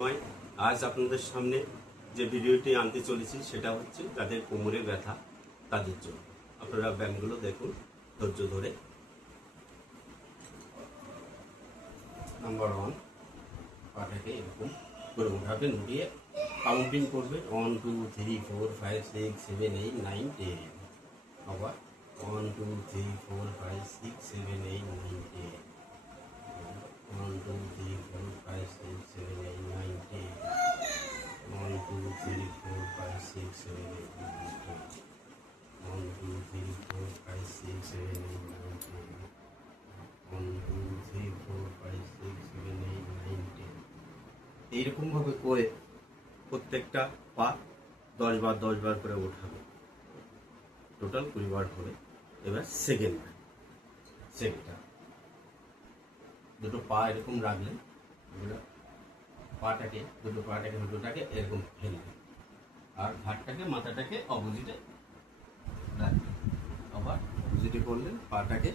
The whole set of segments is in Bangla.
নয়, আজ আপনাদের সামনে যে ভিডিওটি আনতে চলেছি সেটা হচ্ছে যাদের কোমরে ব্যথা তাদের জন্য। আপনারা ব্যায়ামগুলো দেখুন ধৈর্য ধরে। নাম্বার 1, পাটাকে এরকম করে উঠাবেন, উঠিয়ে কাউন্টিং করবেন 1 2 3 4 5 6 7 8 9 10। আবার 1 2 3 4 5 6 7 8 9 10। 1 2 3 4 5 6 7 8 9 10। 1 2 3 4 5 6 7 8 9 10। 1 2 3 4 5 6 7 8 9 10। 1 2 3 4 5 6 7 8 9 10। এইরকমভাবে করে প্রত্যেকটা পা 10 বার করে ওঠাবে, টোটাল 20 বার হবে। এবার সেকেন্ডটা দুটো পা এরকম রাখলেন, দুটো পাটাকে এরকম ফেলবেন, আর ঘাটটাকে মাথাটাকে অপোজিটে রাখবেন। আবার অপোজিটে করলেন, পাটাকে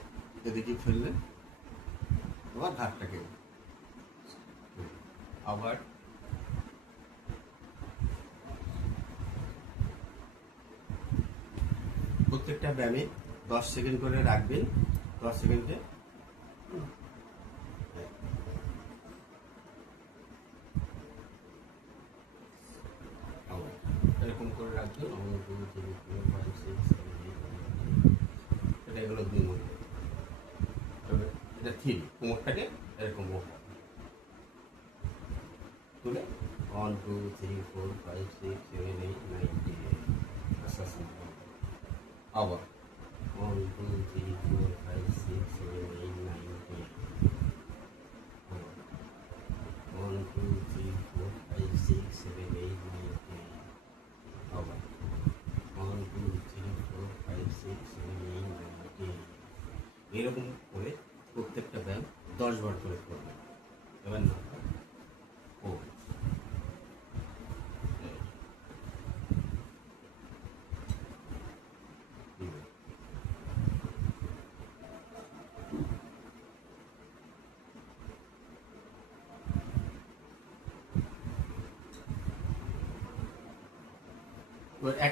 এদিকে ফেললেন, আবার ঘাটটাকে আবার প্রত্যেকটা ব্যায়ামে 10 সেকেন্ড করে রাখবেন। 10 সেকেন্ডে এরকম করে রাখবেন। এটা এগুলো 2 মিনিট। তবে এটা ঠিক কোমরটাকে এরকম তুলে 1 2 3 4 5 6 7 8 9 10। আবার 1 2 3 4 5 6 7 8 9 10। 1 2 3 4 5 6 7 8 9 10। আবার 1 2 3 4 5 6 7 8 9 10। এরকম করে প্রত্যেকটা ব্যায়াম 10 বার করে করবেন। এবার না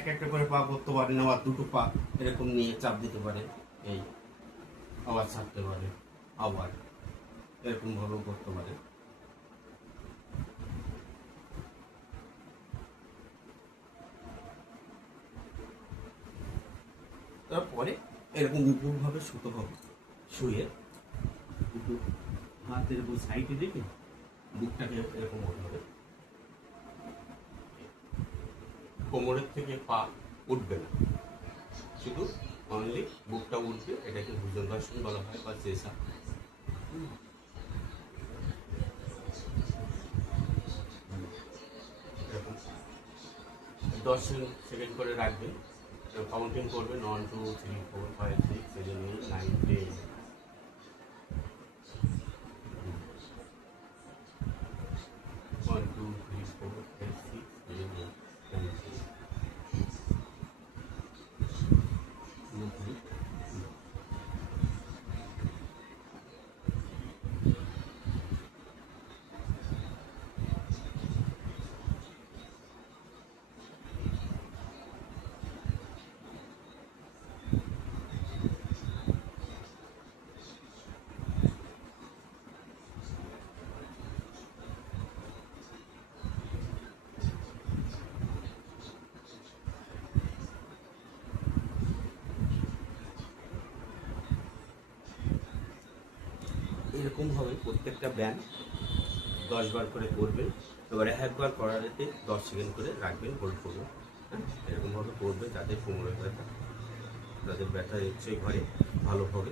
একটা করে পা করতে পারেন, আবার দুটো পা এরকম নিয়ে চাপ দিতে পারেন, এই আবার ছাড়তে পারেন, আবার এরকম ভাবেও করতে পারেন। তারপরে এরকম উপরভাবে শুয়ে দুটো হাত এরকম সাইডে রেখে বুকটাকে এরকম হবে, কোমরের থেকে পা উঠবে না, শুধু অনলি বুকটা উঠবে। এটাকে ভুজঙ্গাসন বলা হয় বা চেষা। এরকম 10 সেকেন্ড করে রাখবেন, কাউন্টিং করবেন 1 2 3 4 5 6 7 8 9 10। 1 2 3 4 5 6 7 8 9 10। এরকমভাবে প্রত্যেকটা ব্যায়াম 10 বার করে করবেন। এবারে একবার করার আগে 10 সেকেন্ড করে রাখবেন, হোল্ড করবেন। হ্যাঁ, এরকমভাবে করবে যাদের কোমরে ব্যথা, যাদের ব্যথা হচ্ছে ঘরে ভালো হবে।